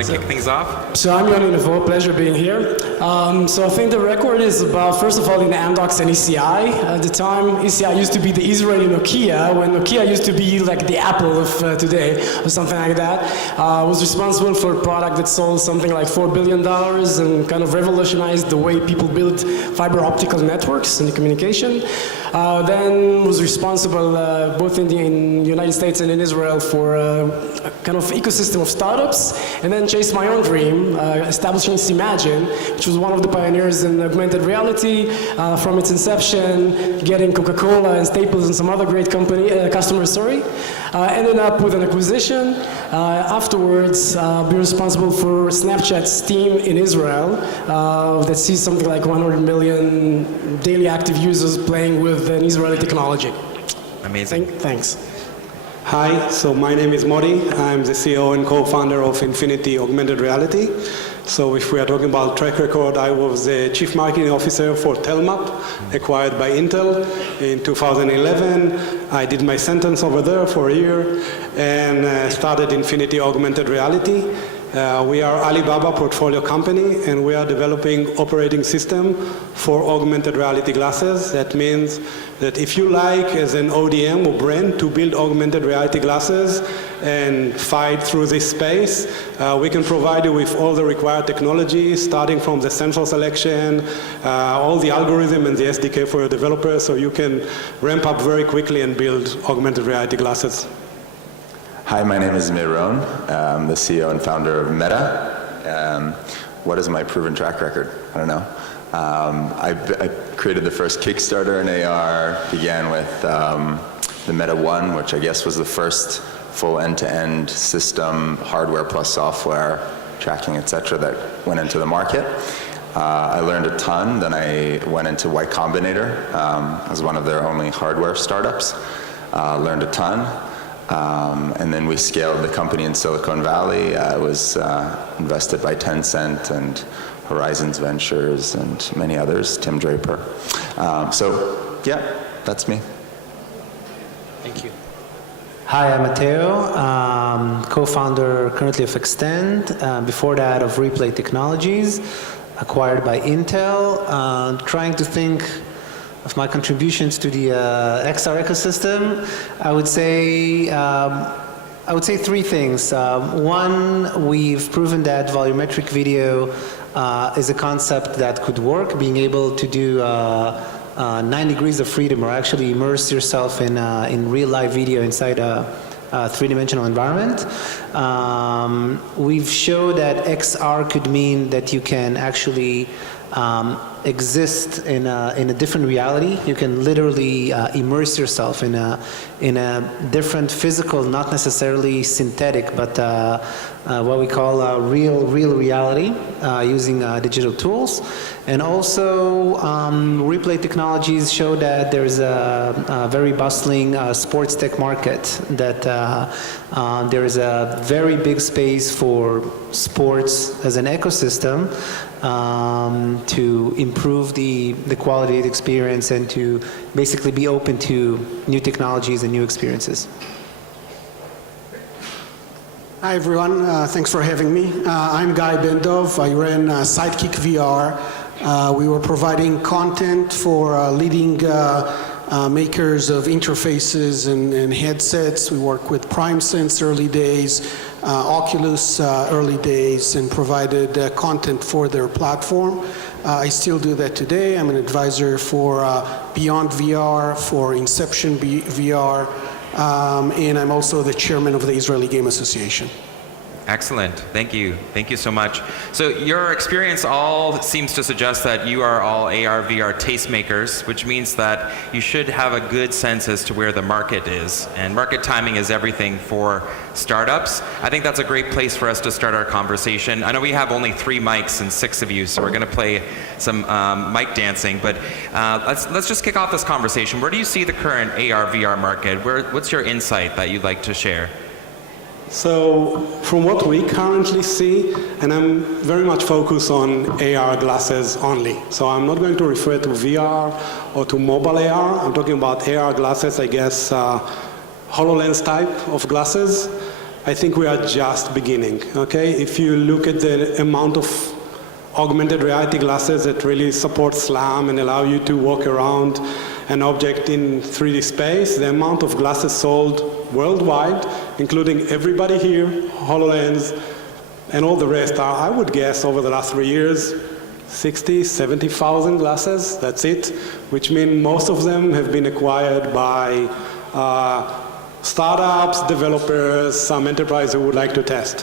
want to kick things off? So I'm Yoni, Nevo, pleasure being here. So I think the record is about, first of all, in Amdocs and ECI. At the time, ECI used to be the Israeli Nokia, when Nokia used to be like the Apple of today, or something like that. Was responsible for a product that sold something like $4 billion and kind of revolutionized the way people build fiber optical networks and communication. Then was responsible both in the United States and in Israel for a kind of ecosystem of startups, and then chased my own dream, establishing Cimagine, which was one of the pioneers in augmented reality from its inception, getting Coca-Cola and Staples and some other great customers, ended up with an acquisition. Afterwards, be responsible for Snapchat's team in Israel that sees something like 100 million daily active users playing with an Israeli technology. Amazing. Thanks. Hi, so my name is Motti. I'm the CEO and co-founder of Infinity Augmented Reality. So if we are talking about track record, I was the Chief Marketing Officer for Telmap, acquired by Intel in 2011. I did my sentence over there for a year and started Infinity Augmented Reality. We are Alibaba portfolio company, and we are developing operating system for augmented reality glasses. That means that if you like, as an ODM or brand, to build augmented reality glasses and fight through this space, we can provide you with all the required technology, starting from the sensor selection, all the algorithm and the SDK for your developers, so you can ramp up very quickly and build augmented reality glasses. Hi, my name is Meron. I'm the CEO and founder of Meta. What is my proven track record? I don't know. I created the first Kickstarter in AR, began with the Meta 1, which I guess was the first full end-to-end system, hardware plus software, tracking, etc., that went into the market. I learned a ton. Then I went into Y Combinator as one of their only hardware startups. Learned a ton. And then we scaled the company in Silicon Valley. I was invested by Tencent and Horizons Ventures and many others, Tim Draper. So yeah, that's me. Thank you. Hi, I'm Matteo, co-founder currently of XTEND, before that of Replay Technologies, acquired by Intel, trying to think of my contributions to the XR ecosystem. I would say three things. One, we've proven that volumetric video is a concept that could work, being able to do 9 degrees of freedom, or actually immerse yourself in real live video inside a three-dimensional environment. We've showed that XR could mean that you can actually exist in a different reality. You can literally immerse yourself in a different physical, not necessarily synthetic, but what we call real reality using digital tools. And also Replay Technologies show that there's a very bustling sports tech market, that there is a very big space for sports as an ecosystem to improve the quality of the experience and to basically be open to new technologies and new experiences. Hi everyone, thanks for having me. I'm Bendov. I ran Sidekick VR. We were providing content for leading makers of interfaces and headsets. We work with PrimeSense early days, Oculus early days, and provided content for their platform. I still do that today. I'm an advisor for Beyond VR, for Inception VR, and I'm also the chairman of the Israeli Game Association. Excellent. Thank you. Thank you so much. So your experience all seems to suggest that you are all AR, VR tastemakers, which means that you should have a good sense as to where the market is. And market timing is everything for startups. I think that's a great place for us to start our conversation. I know we have only 3 mics and 6 of you, so we're going to play some mic dancing. But let's just kick off this conversation. Where do you see the current AR, VR market? What's your insight that you'd like to share? So from what we currently see, and I'm very much focused on AR glasses only. So I'm not going to refer to VR or to mobile AR. I'm talking about AR glasses, I guess, HoloLens type of glasses. I think we are just beginning, okay? If you look at the amount of augmented reality glasses that really support SLAM and allow you to walk around an object in 3D space, the amount of glasses sold worldwide, including everybody here, HoloLens, and all the rest are, I would guess, over the last 3 years, 60, 70,000 glasses, that's it, which means most of them have been acquired by startups, developers, some enterprise who would like to test.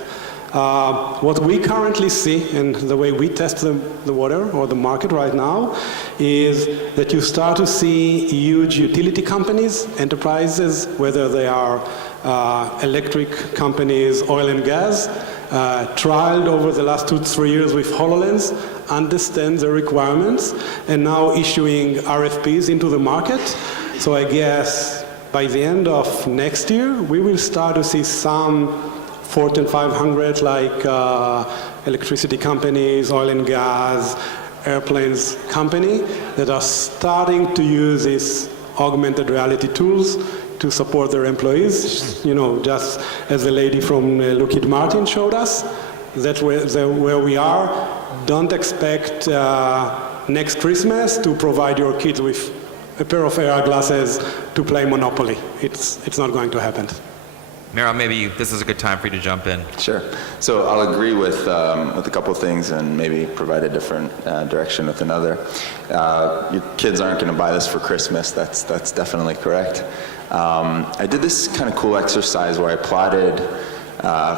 What we currently see, and the way we test the water or the market right now, is that you start to see huge utility companies, enterprises, whether they are electric companies, oil and gas, trialed over the last 2-3 years with HoloLens, understand the requirements, and now issuing RFPs into the market. So I guess by the end of next year, we will start to see some Fortune 500 like electricity companies, oil and gas, airplanes company that are starting to use these augmented reality tools to support their employees. You know, just as the lady from Lockheed Martin showed us, that's where we are. Don't expect next Christmas to provide your kids with a pair of AR glasses to play Monopoly. It's not going to happen. Meron, maybe this is a good time for you to jump in. Sure. So I'll agree with a couple of things and maybe provide a different direction with another. Your kids aren't going to buy this for Christmas. That's definitely correct. I did this kind of cool exercise where I plotted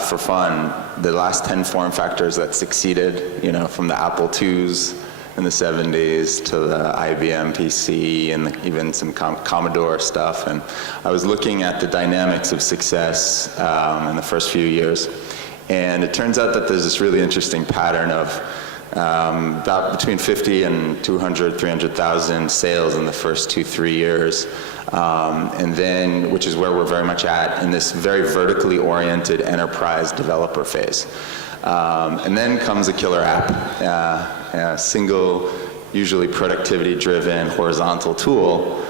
for fun the last 10 form factors that succeeded, you know, from the Apple IIs in the 70s to the IBM PC and even some Commodore stuff. And I was looking at the dynamics of success in the first few years. And it turns out that there's this really interesting pattern of about between 50 and 200, 300,000 sales in the first 2-3 years. And then, which is where we're very much at in this very vertically oriented enterprise developer phase. And then comes a killer app, a single, usually productivity-driven horizontal tool,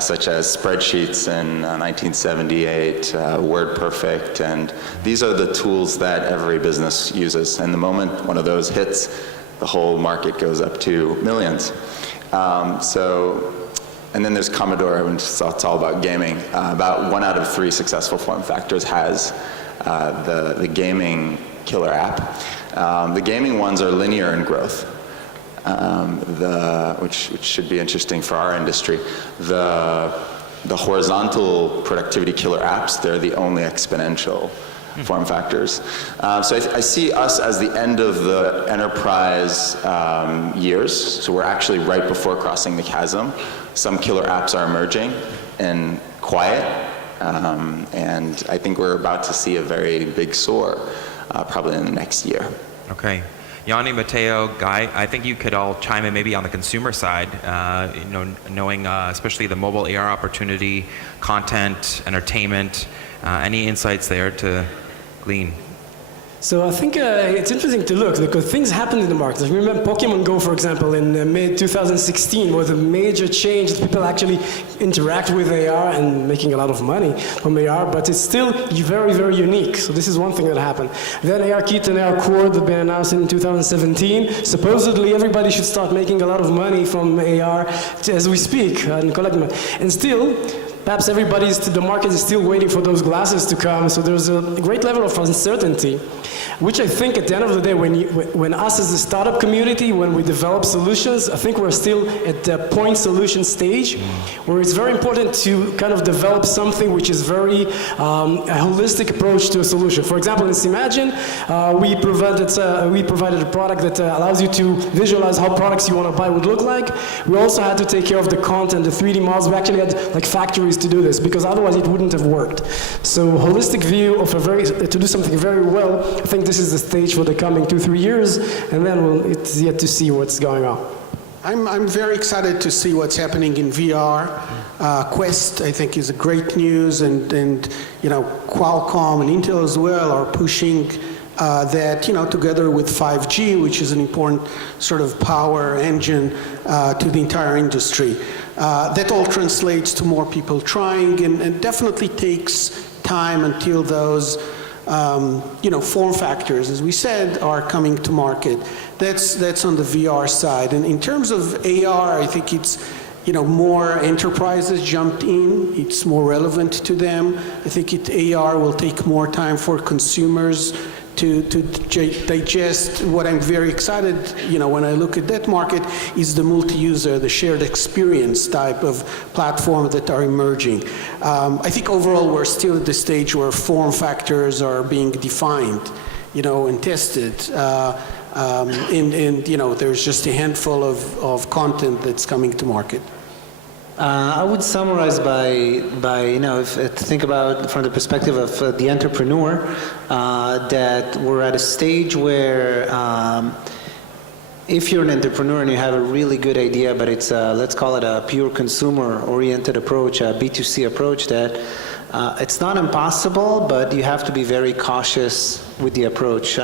such as spreadsheets in 1978, WordPerfect, and these are the tools that every business uses. And the moment one of those hits, the whole market goes up to millions. And then there's Commodore, and it's all about gaming. About 1 out of 3 successful form factors has the gaming killer app. The gaming ones are linear in growth, which should be interesting for our industry. The horizontal productivity killer apps, they're the only exponential form factors. So I see us as the end of the enterprise years. So we're actually right before crossing the chasm. Some killer apps are emerging and quiet, and I think we're about to see a very big soar probably in the next year. Okay. Yoni, Matteo, Guy, I think you could all chime in maybe on the consumer side, knowing especially the mobile AR opportunity, content, entertainment, any insights there to glean? So I think it's interesting to look because things happened in the market. Like, remember Pokemon Go, for example, in mid-2016 was a major change that people actually interact with AR and making a lot of money from AR, but it's still very, very unique. So this is one thing that happened. Then ARKit and ARCore have been announced in 2017. Supposedly everybody should start making a lot of money from AR as we speak and collect money. And still, perhaps the market is still waiting for those glasses to come, so there's a great level of uncertainty, which I think at the end of the day, when us as a startup community, when we develop solutions, I think we're still at the point solution stage, where it's very important to kind of develop something which is very a holistic approach to a solution. For example, in Cimagine, we provided a product that allows you to visualize how products you want to buy would look like. We also had to take care of the content, the 3D models. We actually had like factories to do this, because otherwise it wouldn't have worked. So holistic view of to do something very well, I think this is the stage for the coming 2-3 years, and then it's yet to see what's going on. I'm very excited to see what's happening in VR. Quest, I think, is a great news, and you know, Qualcomm and Intel as well are pushing that, you know, together with 5G, which is an important sort of power engine to the entire industry. That all translates to more people trying, and definitely takes time until those form factors, as we said, are coming to market. That's on the VR side. And in terms of AR, I think it's, more enterprises jumped in. It's more relevant to them. I think AR will take more time for consumers to digest. What I'm very excited, when I look at that market, is the multi-user, the shared experience type of platform that are emerging. I think overall we're still at the stage where form factors are being defined, and tested. There's just a handful of content that's coming to market. I would summarize by if to think about from the perspective of the entrepreneur, that we're at a stage where if you're an entrepreneur and you have a really good idea, but it's let's call it a pure consumer-oriented approach, a B2C approach, that it's not impossible, but you have to be very cautious with the approach.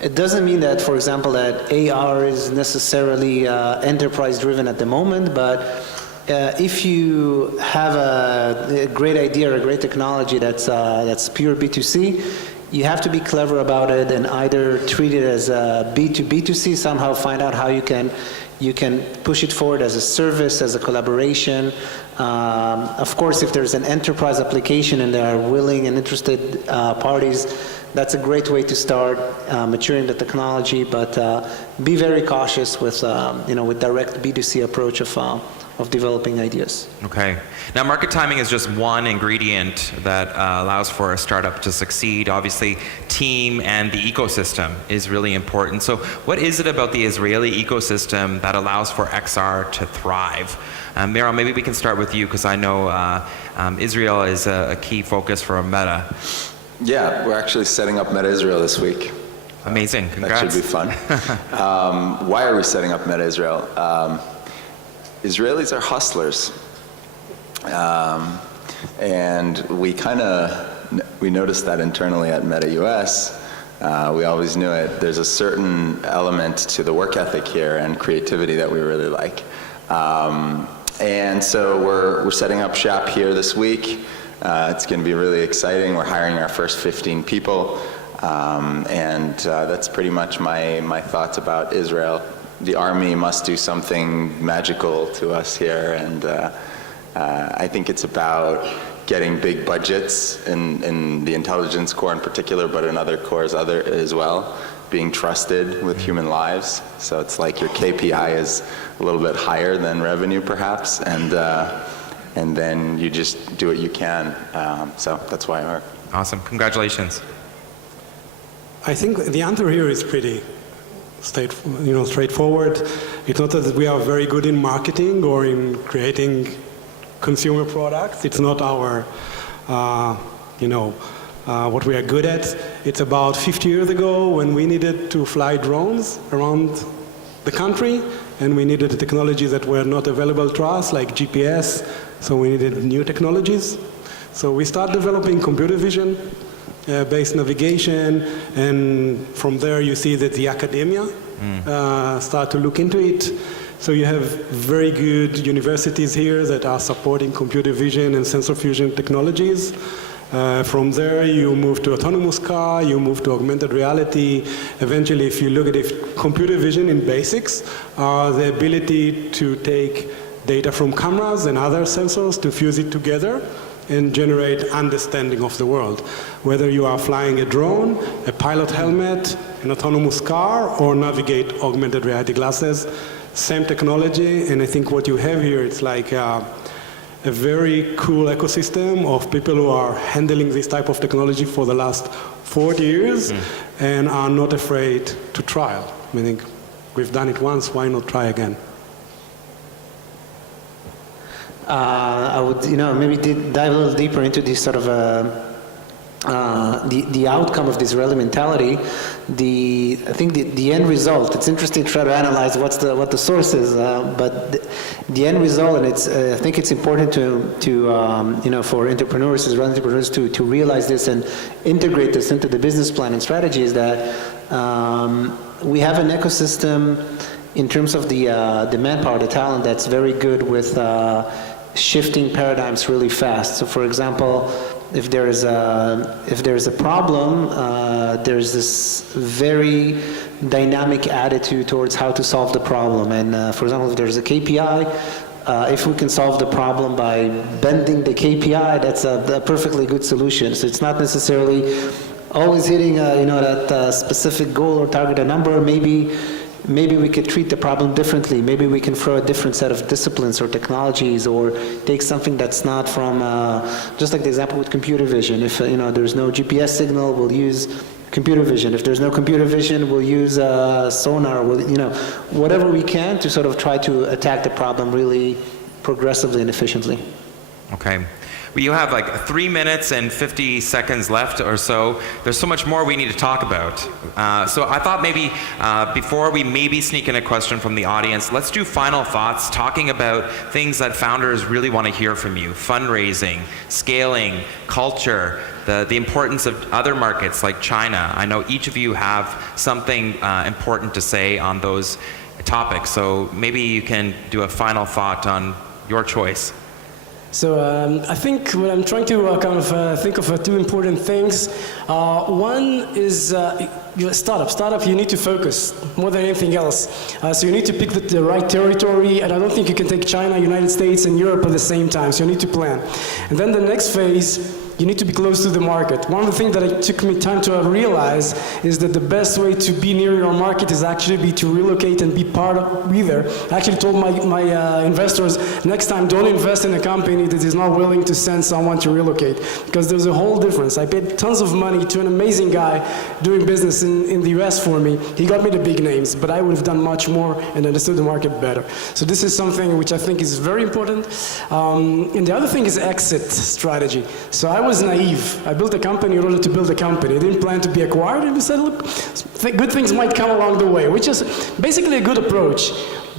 It doesn't mean that, for example, that AR is necessarily enterprise-driven at the moment, but if you have a great idea or a great technology that's pure B2C, you have to be clever about it and either treat it as a B2B2C, somehow find out how you can push it forward as a service, as a collaboration. Of course, if there's an enterprise application and there are willing and interested parties, that's a great way to start maturing the technology, but be very cautious with, with direct B2C approach of developing ideas. Okay. Now, market timing is just one ingredient that allows for a startup to succeed. Obviously, team and the ecosystem is really important. So what is it about the Israeli ecosystem that allows for XR to thrive? Meron, maybe we can start with you, because I know Israel is a key focus for Meta. Yeah, we're actually setting up Meta Israel this week. Amazing. Congrats. That should be fun. Why are we setting up Meta Israel? Israelis are hustlers. And we noticed that internally at Meta US. We always knew it. There's a certain element to the work ethic here and creativity that we really like. And so we're setting up shop here this week. It's going to be really exciting. We're hiring our first 15 people. And that's pretty much my thoughts about Israel. The army must do something magical to us here, and I think it's about getting big budgets in the intelligence corps in particular, but in other corps as well, being trusted with human lives. So it's like your KPI is a little bit higher than revenue perhaps, and then you just do what you can. So that's why I work. Awesome. Congratulations. I think the answer here is pretty straightforward. It's not that we are very good in marketing or in creating consumer products. It's not our, what we are good at. It's about 50 years ago when we needed to fly drones around the country, and we needed technologies that were not available to us, like GPS, so we needed new technologies. So we started developing computer vision based navigation, and from there you see that the academia start to look into it. So you have very good universities here that are supporting computer vision and sensor fusion technologies. From there you move to autonomous car, you move to augmented reality. Eventually, if you look at it, computer vision in basics are the ability to take data from cameras and other sensors to fuse it together and generate understanding of the world. Whether you are flying a drone, a pilot helmet, an autonomous car, or navigate augmented reality glasses, same technology. And I think what you have here, it's like a very cool ecosystem of people who are handling this type of technology for the last 40 years and are not afraid to trial. I think we've done it once, why not try again? I would, maybe dive a little deeper into this sort of the outcome of the Israeli mentality. I think the end result. It's interesting to try to analyze what the source is, but the end result, and I think it's important to for entrepreneurs, Israeli entrepreneurs, to realize this and integrate this into the business plan and strategy. Is that we have an ecosystem in terms of the manpower, the talent that's very good with shifting paradigms really fast. So for example, if there is a problem, there's this very dynamic attitude towards how to solve the problem. And for example, if there's a KPI, if we can solve the problem by bending the KPI, that's a perfectly good solution. So it's not necessarily always hitting that specific goal or target a number. Maybe we could treat the problem differently. Maybe we can throw a different set of disciplines or technologies, or take something that's not from, just like the example with computer vision. If there's no GPS signal, we'll use computer vision. If there's no computer vision, we'll use sonar. Whatever we can to sort of try to attack the problem really progressively and efficiently. Okay. Well, you have like 3 minutes and 50 seconds left or so. There's so much more we need to talk about. So I thought maybe before we maybe sneak in a question from the audience, let's do final thoughts talking about things that founders really want to hear from you. Fundraising, scaling, culture, the importance of other markets like China. I know each of you have something important to say on those topics. So maybe you can do a final thought on your choice. So I think what I'm trying to think of two important things. One is you're a startup, you need to focus more than anything else. So you need to pick the right territory, and I don't think you can take China, United States, and Europe at the same time, so you need to plan. And then the next phase, you need to be close to the market. One of the things that it took me time to realize is that the best way to be near your market is actually to relocate and be there. I actually told my investors, next time don't invest in a company that is not willing to send someone to relocate, because there's a whole difference. I paid tons of money to an amazing guy doing business in the US for me. He got me the big names, but I would have done much more and understood the market better. So this is something which I think is very important. And the other thing is exit strategy. So I was naive. I built a company in order to build a company. I didn't plan to be acquired, and I said, look, good things might come along the way, which is basically a good approach.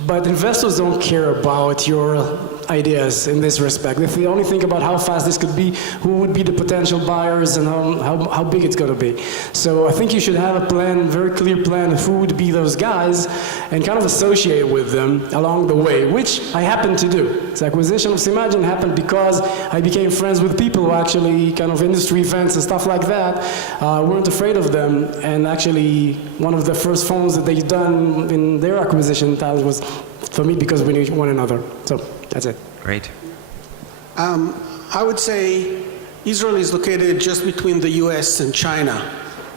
But investors don't care about your ideas in this respect. If they only think about how fast this could be, who would be the potential buyers, and how big it's going to be. So I think you should have a plan, very clear plan of who would be those guys, and kind of associate with them along the way, which I happen to do. The acquisition of Cimagine happened because I became friends with people who actually kind of industry events and stuff like that weren't afraid of them, and actually one of the first phones that they've done in their acquisition was for me because we knew one another. So that's it. Great. I would say Israel is located just between the US and China.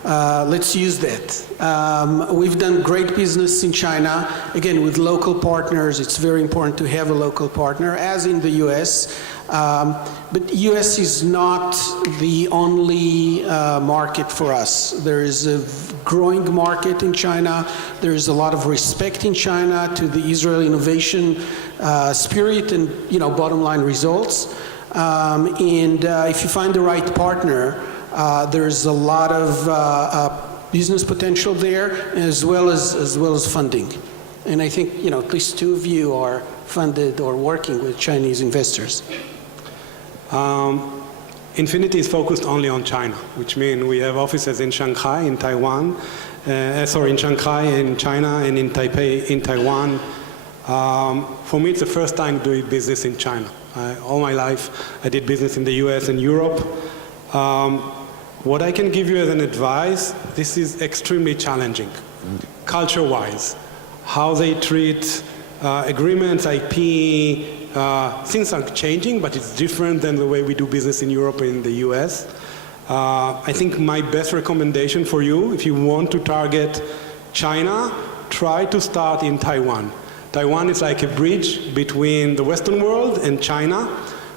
Let's use that. We've done great business in China, again with local partners. It's very important to have a local partner, as in the US. But US is not the only market for us. There is a growing market in China. There is a lot of respect in China to the Israeli innovation spirit and bottom line results. And if you find the right partner, there's a lot of business potential there, as well as funding. And I think at least two of you are funded or working with Chinese investors. Infinity is focused only on China, which means we have offices in Shanghai, in Taiwan, in Shanghai, in China, and in Taipei, in Taiwan. For me, it's the first time doing business in China. All my life, I did business in the US and Europe. What I can give you as an advice, this is extremely challenging, culture-wise. How they treat agreements, IP, things are changing, but it's different than the way we do business in Europe and in the US. I think my best recommendation for you, if you want to target China, try to start in Taiwan. Taiwan is like a bridge between the Western world and China.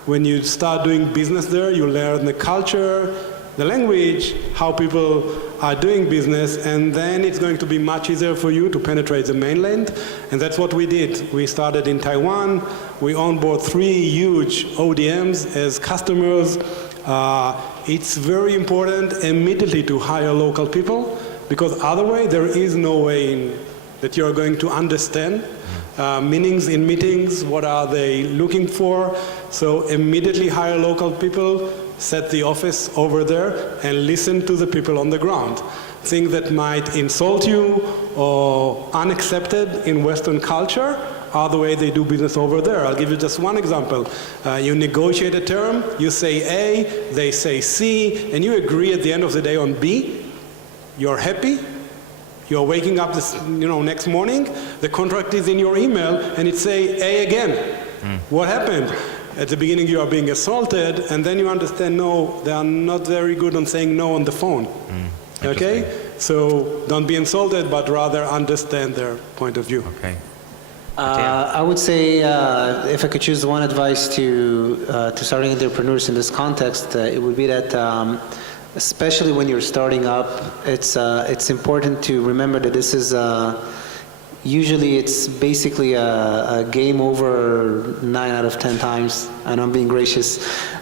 When you start doing business there, you learn the culture, the language, how people are doing business, and then it's going to be much easier for you to penetrate the mainland. And that's what we did. We started in Taiwan. We onboard 3 huge ODMs as customers. It's very important immediately to hire local people, because otherwise there is no way that you're going to understand meanings in meetings, what are they looking for. So immediately hire local people, set the office over there, and listen to the people on the ground. Things that might insult you or unaccepted in Western culture are the way they do business over there. I'll give you just one example. You negotiate a term, you say A, they say C, and you agree at the end of the day on B. You're happy. You're waking up this, next morning, the contract is in your email, and it say A again. What happened? At the beginning you are being assaulted, and then you understand, no, they are not very good on saying no on the phone. Okay? So don't be insulted, but rather understand their point of view. Okay. I would say, if I could choose one advice to starting entrepreneurs in this context, it would be that, especially when you're starting up, it's important to remember that this is usually it's basically a game over 9 out of 10 times, and I'm being gracious,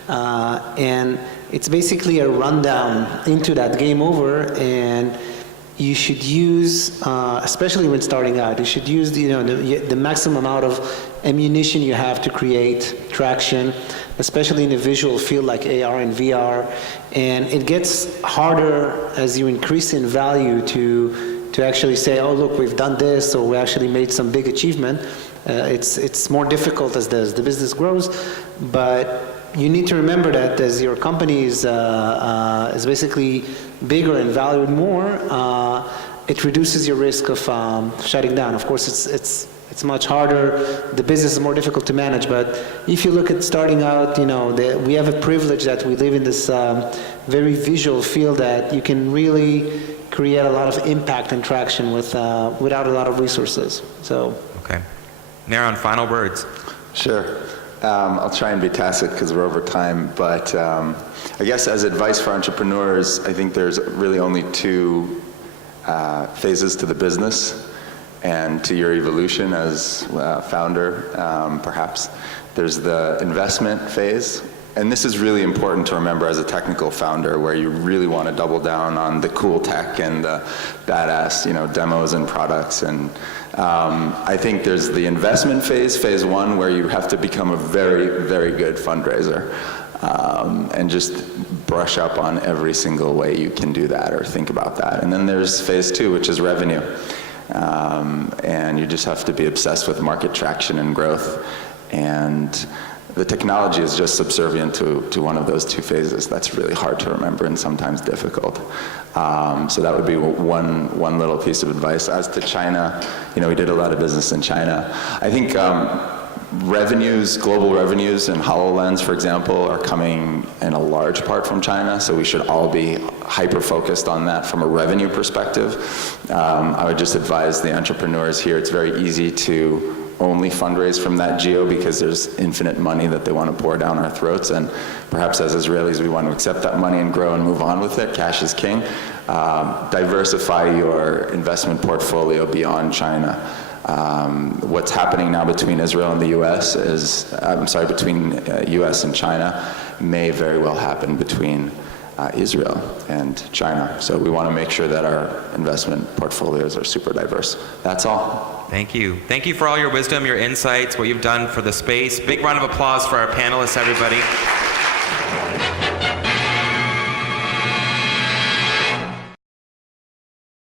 and it's basically a rundown into that game over, and you should use, especially when starting out, you should use the maximum amount of ammunition you have to create traction, especially in a visual field like AR and VR. And it gets harder as you increase in value to actually say, oh look, we've done this, or we actually made some big achievement. It's more difficult as the business grows, but you need to remember that as your company is basically bigger and valued more, it reduces your risk of shutting down. Of course, it's much harder. The business is more difficult to manage. But if you look at starting out, we have a privilege that we live in this very visual field that you can really create a lot of impact and traction without a lot of resources. So. Okay. Meron, final words. Sure. I'll try and be tacit because we're over time, but I guess as advice for entrepreneurs, I think there's really only two phases to the business and to your evolution as founder, perhaps. There's the investment phase, and this is really important to remember as a technical founder, where you really want to double down on the cool tech and the badass, demos and products. And I think there's the investment phase, phase one, where you have to become a very, very good fundraiser, and just brush up on every single way you can do that or think about that. And then there's phase two, which is revenue. And you just have to be obsessed with market traction and growth. And the technology is just subservient to one of those two phases. That's really hard to remember and sometimes difficult. So that would be one little piece of advice. As to China, we did a lot of business in China. I think revenues, global revenues in HoloLens, for example, are coming in a large part from China, so we should all be hyper-focused on that from a revenue perspective. I would just advise the entrepreneurs here, it's very easy to only fundraise from that geo because there's infinite money that they want to pour down our throats, and perhaps as Israelis we want to accept that money and grow and move on with it. Cash is king. Diversify your investment portfolio beyond China. What's happening now between Israel and the US between US and China may very well happen between Israel and China. So we want to make sure that our investment portfolios are super diverse. That's all. Thank you. Thank you for all your wisdom, your insights, what you've done for the space. Big round of applause for our panelists, everybody.